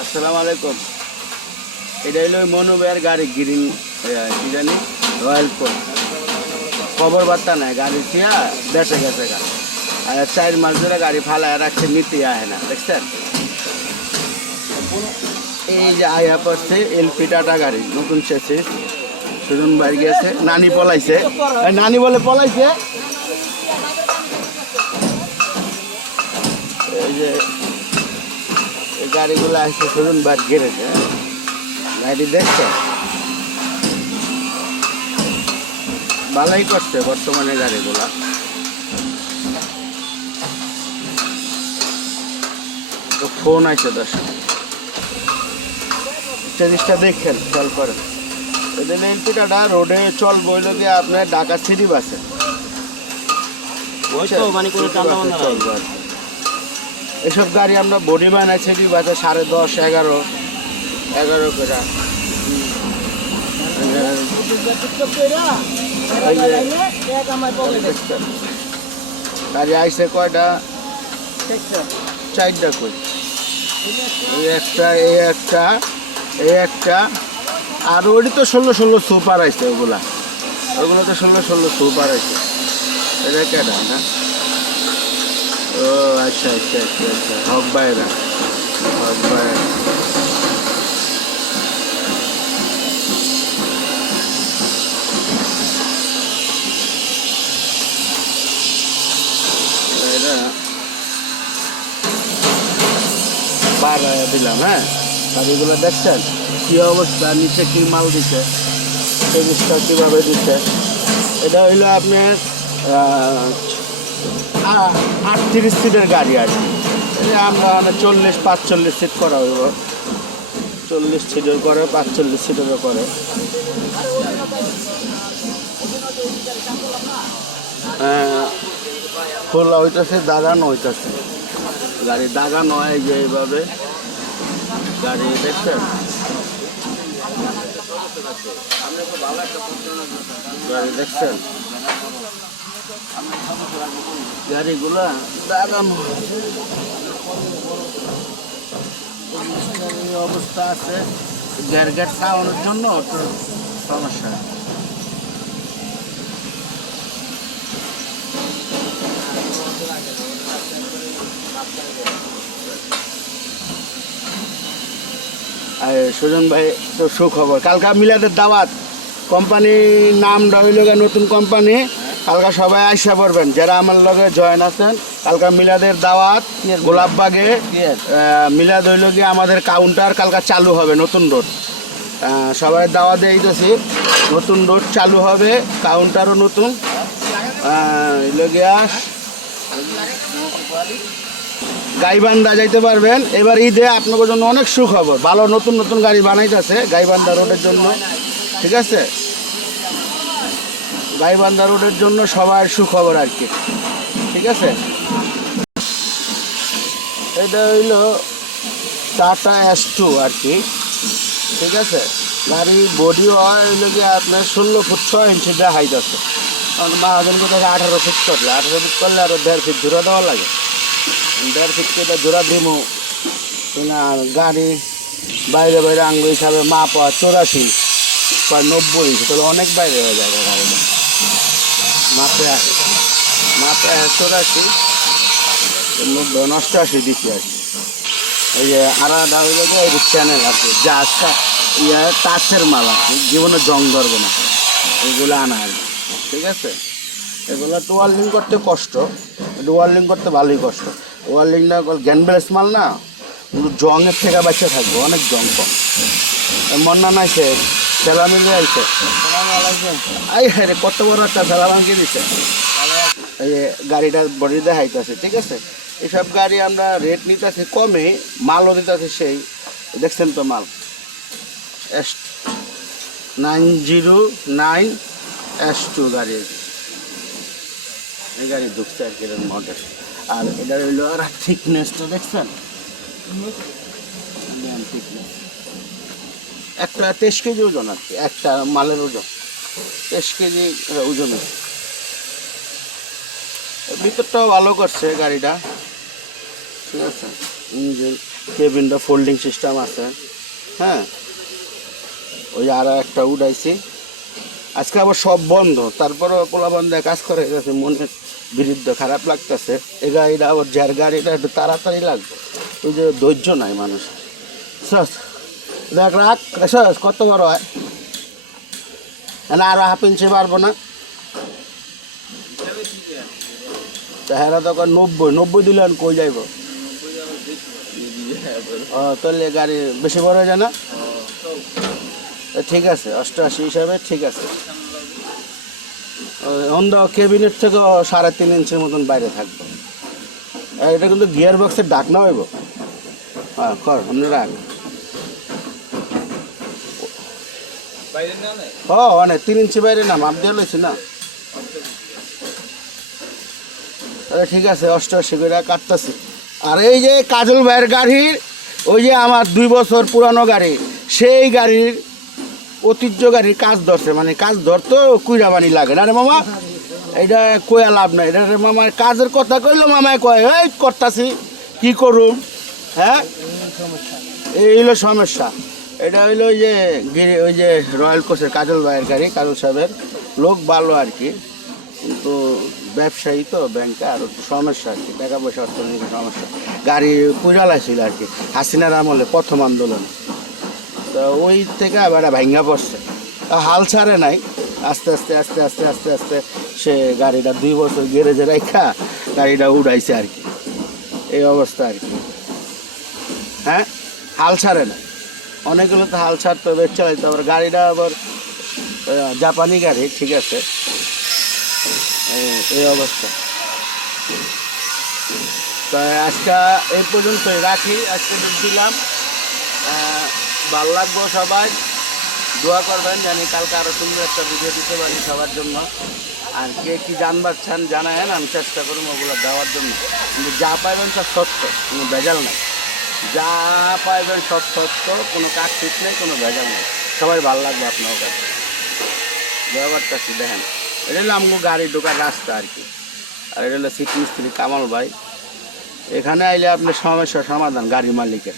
আসসালামু আলাইকুম। এটা হলো ওই গাড়ি গ্রিন কি জানি রয়্যাল কোট খবর বার্তা নাই, গাড়ি থিয়া বেঁচে গেছে গা। আর চার মাস ধরে গাড়ি ফালায় রাখছে নিতে আয় না, দেখছেন? এই যে আয়া পড়ছে এলপি টাটা গাড়ি, নতুন শেষে সুজন বাড়ি গেছে, নানি পলাইছে। নানি বলে পলাইছে। এই যে গাড়িগুলো আসছে সুজন বাদ গেড়েছে গাড়ি দেখছ? ভালোই করছে বর্তমানে গাড়িগুলা। তো ফোন আছে দর্শক। জিনিসটা দেখেন চল করে এদের এলপিটাটা রোডে চল বইল গিয়ে আপনার ঢাকা সিটি বাসে। ওই তো মানে কোনো। চলবে। এসব গাড়ি আমরা বডি বানাই সিটি বাসে সাড়ে দশ, এগারো এগারো করে। গাড়ি আইসে কয়টা? চারটা কই? এই একটা এই একটা এই একটা। আর ওটি তো ষোলো ষোলো সুপার আইছে ওগুলা। ওগুলো তো ষোলো ষোলো সুপার আইছে। এটা কেডা না? ও আচ্ছা আচ্ছা আচ্ছা আচ্ছা। হক বাইরা হক বার হয়ে দিলাম হ্যাঁ? আর এগুলো দেখছেন? কি অবস্থা? নিচে কি মাল দিচ্ছে জিনিসটা কীভাবে দিচ্ছে এটা হইল আপনার আটত্রিশ সিটের গাড়ি কি আমরা মানে চল্লিশ, পাঁচচল্লিশ সিট করা হইব। চল্লিশ সিটের করে পাঁচচল্লিশ সিটেরও করে হ্যাঁ খোলা হইতেছে দাগানো হইতেছে। গাড়ি দাগানো হয় যে এইভাবে। গাড়ি দেখছেন? গাড়ি দেখছেন? গাড়িগুলা অবস্থা আছে। গ্যার গ্যার খাওয়ানোর জন্য সমস্যা। সুজন ভাই, তো সুখবর। কালকা মিলাদের দাওয়াত। কোম্পানির নাম গিয়ে নতুন কোম্পানি। কালকা সবাই আইসা পড়বেন। যারা আমার লগে জয়েন আছেন, কালকা মিলাদের দাওয়াত গোলাপবাগে মিলাদ হইল গিয়ে আমাদের কাউন্টার কালকা চালু হবে, নতুন রোড সবাই দাওয়াত দিতেছি নতুন রোড চালু হবে কাউন্টারও নতুন। হইল গিয়া গাইবান্ধা যাইতে পারবেন। এবার ঈদে আপনাদের জন্য অনেক সুখবর। ভালো নতুন নতুন গাড়ি বানাইতেছে গাইবান্ধা রোডের জন্য। ঠিক আছে? গাইবান্ধা রোডের জন্য সবার সুখবর আর কি ঠিক আছে? এটা হইল টাটা এস টু আর কি ঠিক আছে? গাড়ি বডি হইল গিয়ে আপনার ষোলো ফুট ছয় ইঞ্চি দিয়ে হাইট আছে। কারণ মাহাজন কোথায় আঠারো ফিট করলে আঠারো ফিট করলে আরও দেড় ফিট দূরে দেওয়া লাগে। দেড় ফিট করে জোড়া দিমু। গাড়ি বাইরে বাইরে আঙ্গ হিসাবে মাপ হয় চৌরাশি। বা নব্বই। তাহলে অনেক বাইরে হয়ে যাবে গাড়িটা। মাপে আসে। মাপে চৌরাশি নব্বই অষ্টআশি দিচ্ছি আর কি। এই যে আলাদা হয়ে যাবে এই চ্যানেল আছে, যা আচ্ছা ইয়ে টাচের মাল আছে জীবনে জং ধরবে না। এগুলো আনা আর ঠিক আছে? এগুলো তো ওয়ার্লিং করতে কষ্ট। কিন্তু ওয়ার্লিং করতে ভালোই কষ্ট। ওয়ার্লিং না জ্ঞান ব্যালেন্স মাল না জংয়ের থেকে বাঁচে থাকবে, অনেক জং কম। মন্না নাই সে সেলা মিলে আইছে। আই হ্যাঁ কত বড় একটা সেলাম আমাকে দিছে। গাড়িটা বডি দেখাইতেছে, ঠিক আছে? এইসব গাড়ি আমরা রেট নিতেছি কমে, মালও দিতেছে সেই। দেখছেন তো মাল? S nine zero nine S two গাড়ি। এই গাড়ি ঢুকছে আর কি মডেল আর এটা হইল আর থিকনেসটা দেখছেন? থিকনেস একটা তেইশ কেজি ওজন আর কি একটা মালের ওজন। তেইশ কেজি ওজন ভিতরটাও ভালো করছে গাড়িটা। ঠিক আছে? ইঞ্জিন কেবিনটা ফোল্ডিং সিস্টেম আছে। হ্যাঁ? ওই আর একটা উঠাইছি। আজকে আবার সব বন্ধ। তারপরে পোলা বন্ধে কাজ করে গেছে মনের বিরুদ্ধে খারাপ লাগতেছে। এ গাড়িটা আবার যার গাড়িটা একটু তাড়াতাড়ি লাগবে। ওই যে ধৈর্য নাই মানুষ দেখ, রাখ সস কত বড় হয়? না আরও হাফ ইঞ্চি পারব না? তা হেরা তখন নব্বই নব্বই দিলে কই যাইব? তাহলে গাড়ি বেশি বড় হয়ে না? ঠিক আছে, অষ্টআশি হিসাবে ঠিক আছে। হন্ডা কেবিনেট থেকে সাড়ে তিন ইঞ্চির মতন বাইরে থাকবে। এটা কিন্তু গিয়ার বক্সের ডাক না হইব? হ্যাঁ কর রাখ। ও অনেক তিন ইঞ্চি বাইরে না মাপ দিয়ে লইছি না। আরে ঠিক আছে, অষ্টআশি করে কাটতেছি। আর এই যে কাজল ভাইয়ের গাড়ির, ওই যে আমার দুই বছর পুরানো গাড়ি, সেই গাড়ির ঐতিহ্য গাড়ির কাজ ধরছে। মানে কাজ ধরতো কুইরা বানি লাগে। না রে মামা? এটা কয়া লাভ নাই। এটা মামা, কাজের কথা কইলো মামায় কয়, এই, করতাছি, কি করুম? হ্যাঁ? এই হইল সমস্যা। এটা হইল ওই যে গিরি- ওই যে রয়্যাল কোচের কাজল ভাইয়ের গাড়ি, কাজল সাহেবের। লোক ভালো আর কি, কিন্তু ব্যবসায়ী তো ব্যাংকে আর সমস্যা আর কি, টাকা পয়সা অর্থনৈতিক সমস্যা। গাড়ি পুজালা ছিল আর কি, হাসিনার আমলে প্রথম আন্দোলন। তো ওই থেকে আবার ভাঙ্গা পড়ছে। হাল ছাড়ে নাই। আস্তে আস্তে আস্তে আস্তে আস্তে আস্তে সে গাড়িটা দুই বছর গ্যারেজে রাখা গাড়িটা উড়াইছে আর কি। এই অবস্থা আর কি। হ্যাঁ? হাল ছাড়ে না অনেকগুলো তো হাল ছাড়তে হবে চালাইতে আবার গাড়িটা আবার জাপানি গাড়ি, ঠিক আছে। এই- অবস্থা। তো আজকে এই পর্যন্তই রাখি, আজকে দিলাম। ভালো লাগবো সবাই। দোয়া করবেন, জানি কালকে আরও সুন্দর একটা ভিডিও দিতে পারি সবার জন্য। আর কে কি জানবার চান জানায়েন, আমি চেষ্টা করব ওগুলো দেওয়ার জন্য। কিন্তু যা পাইবেন সব সত্য, কোনো ভেজাল নাই। যা পাইবেন সব সত্য, কোনো কাজ ঠিক নেই, কোনো ভেজা নেই। সবাই ভালো লাগবে আপনার কাছে। ব্যাপারটা কি দেখেন, এটা হলো আমগো গাড়ি ঢোকার রাস্তা আর কি। আর এটা হলো সিট মিস্ত্রি কামাল ভাই। এখানে আইলে আপনার সমস্যার সমাধান গাড়ি মালিকের।